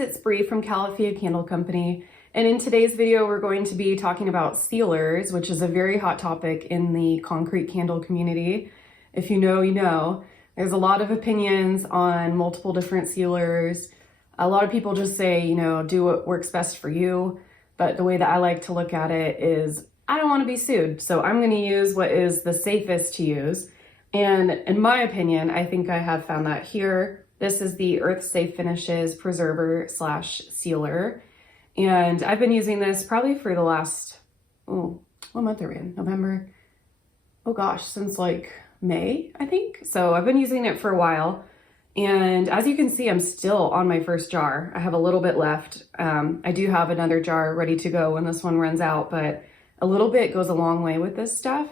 it's Bree from Califia Candle Company, and in today's video we're going to be talking about sealers, which is a very hot topic in the concrete candle community. If you know, you know. There's a lot of opinions on multiple different sealers. A lot of people just say, you know, do what works best for you, but the way that I like to look at it is I don't want to be sued, so I'm going to use what is the safest to use. And in my opinion, I think I have found that here. This is the Earth Safe Finishes Preserver / Sealer. And I've been using this probably for the last, what month are we in? November? Oh gosh, since like May, I think. So I've been using it for a while. And as you can see, I'm still on my first jar. I have a little bit left. I do have another jar ready to go when this one runs out, but a little bit goes a long way with this stuff.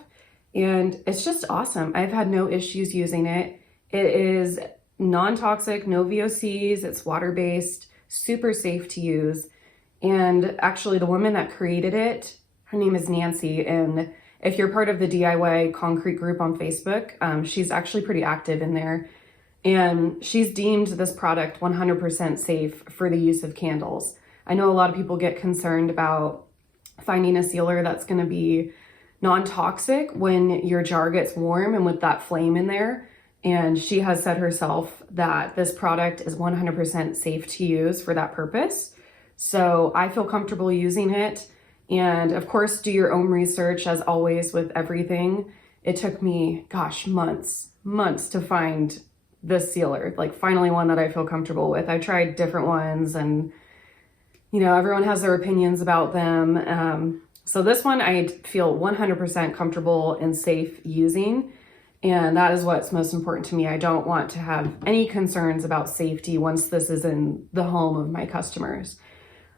And it's just awesome. I've had no issues using it. It is non-toxic, no VOCs, it's water-based, super safe to use. And actually the woman that created it, her name is Nancy. And if you're part of the DIY concrete group on Facebook, she's actually pretty active in there. And she's deemed this product 100% safe for the use of candles. I know a lot of people get concerned about finding a sealer that's gonna be non-toxic when your jar gets warm and with that flame in there. And she has said herself that this product is 100% safe to use for that purpose. So I feel comfortable using it. And of course, do your own research as always with everything. It took me, gosh, months to find this sealer, like finally one that I feel comfortable with. I tried different ones and, you know, everyone has their opinions about them. So this one I feel 100% comfortable and safe using. And that is what's most important to me. I don't want to have any concerns about safety once this is in the home of my customers.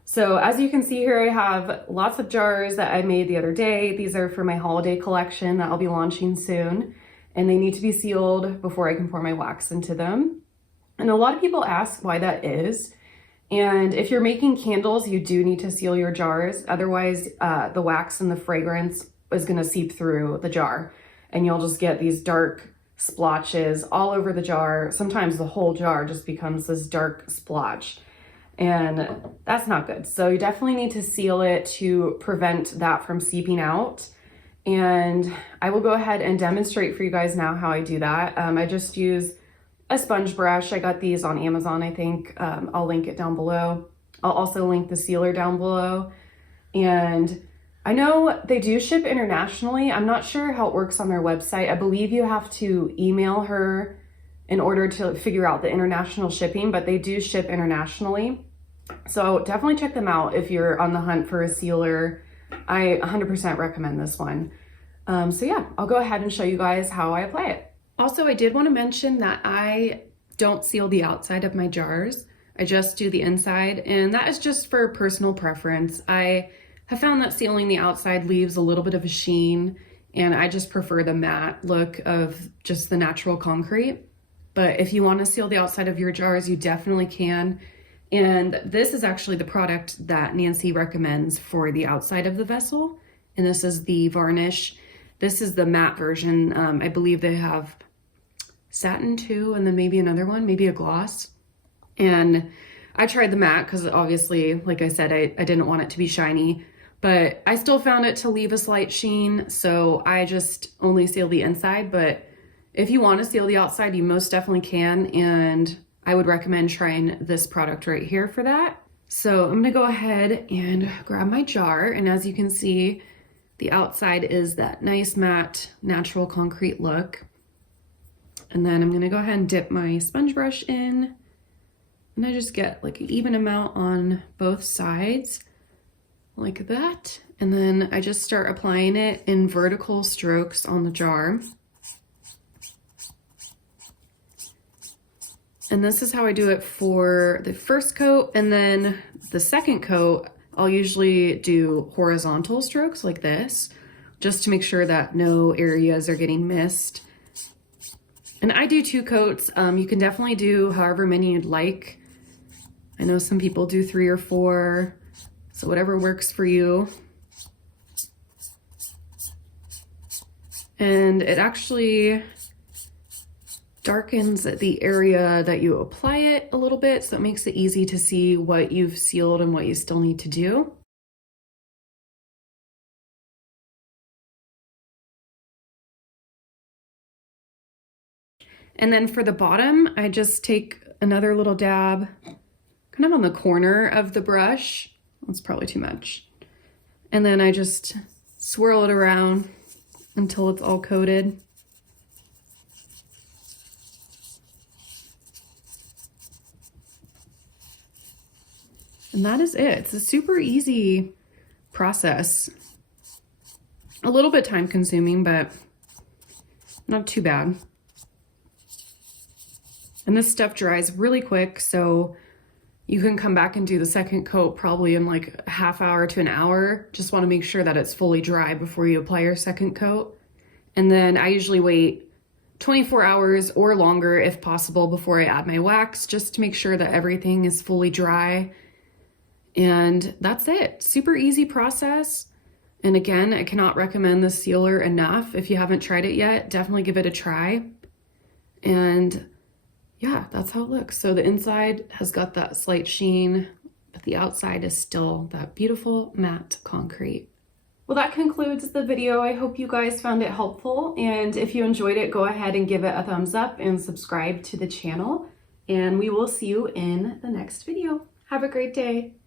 So as you can see here, I have lots of jars that I made the other day. These are for my holiday collection that I'll be launching soon. And they need to be sealed before I can pour my wax into them. And a lot of people ask why that is. And if you're making candles, you do need to seal your jars. Otherwise, the wax and the fragrance is gonna seep through the jar. And you'll just get these dark splotches all over the jar. Sometimes the whole jar just becomes this dark splotch. And that's not good. So you definitely need to seal it to prevent that from seeping out. And I will go ahead and demonstrate for you guys now how I do that. I just use a sponge brush. I got these on Amazon, I think. I'll link it down below. I'll also link the sealer down below. And I know they do ship internationally. I'm not sure how it works on their website. I believe you have to email her in order to figure out the international shipping, but they do ship internationally. So definitely check them out if you're on the hunt for a sealer. I 100% recommend this one. So yeah, I'll go ahead and show you guys how I apply it. Also, I did want to mention that I don't seal the outside of my jars. I just do the inside, and that is just for personal preference. I have found that sealing the outside leaves a little bit of a sheen, and I just prefer the matte look of just the natural concrete. But if you want to seal the outside of your jars, you definitely can. And this is actually the product that Nancy recommends for the outside of the vessel. And this is the varnish. This is the matte version. I believe they have satin too, and then maybe another one, maybe a gloss. And I tried the matte because obviously, like I said, I didn't want it to be shiny, but I still found it to leave a slight sheen. So I just only seal the inside, but if you want to seal the outside, you most definitely can. And I would recommend trying this product right here for that. So I'm gonna go ahead and grab my jar. And as you can see, the outside is that nice matte natural concrete look. And then I'm gonna go ahead and dip my sponge brush in. And I just get like an even amount on both sides, like that. And then I just start applying it in vertical strokes on the jar. And this is how I do it for the first coat. And then the second coat, I'll usually do horizontal strokes like this, just to make sure that no areas are getting missed. And I do 2 coats. You can definitely do however many you'd like. I know some people do 3 or 4, so whatever works for you. And it actually darkens the area that you apply it a little bit, so it makes it easy to see what you've sealed and what you still need to do. And then for the bottom, I just take another little dab kind of on the corner of the brush. That's probably too much. And then I just swirl it around until it's all coated. And that is it. It's a super easy process. A little bit time consuming, but not too bad. And this stuff dries really quick, so you can come back and do the second coat probably in like a half hour to an hour. Just want to make sure that it's fully dry before you apply your second coat. And then I usually wait 24 hours or longer if possible before I add my wax, just to make sure that everything is fully dry. And that's it. Super easy process. And again, I cannot recommend the sealer enough. If you haven't tried it yet, definitely give it a try. And yeah, that's how it looks. So the inside has got that slight sheen, but the outside is still that beautiful matte concrete. Well, that concludes the video. I hope you guys found it helpful. And if you enjoyed it, go ahead and give it a thumbs up and subscribe to the channel. And we will see you in the next video. Have a great day.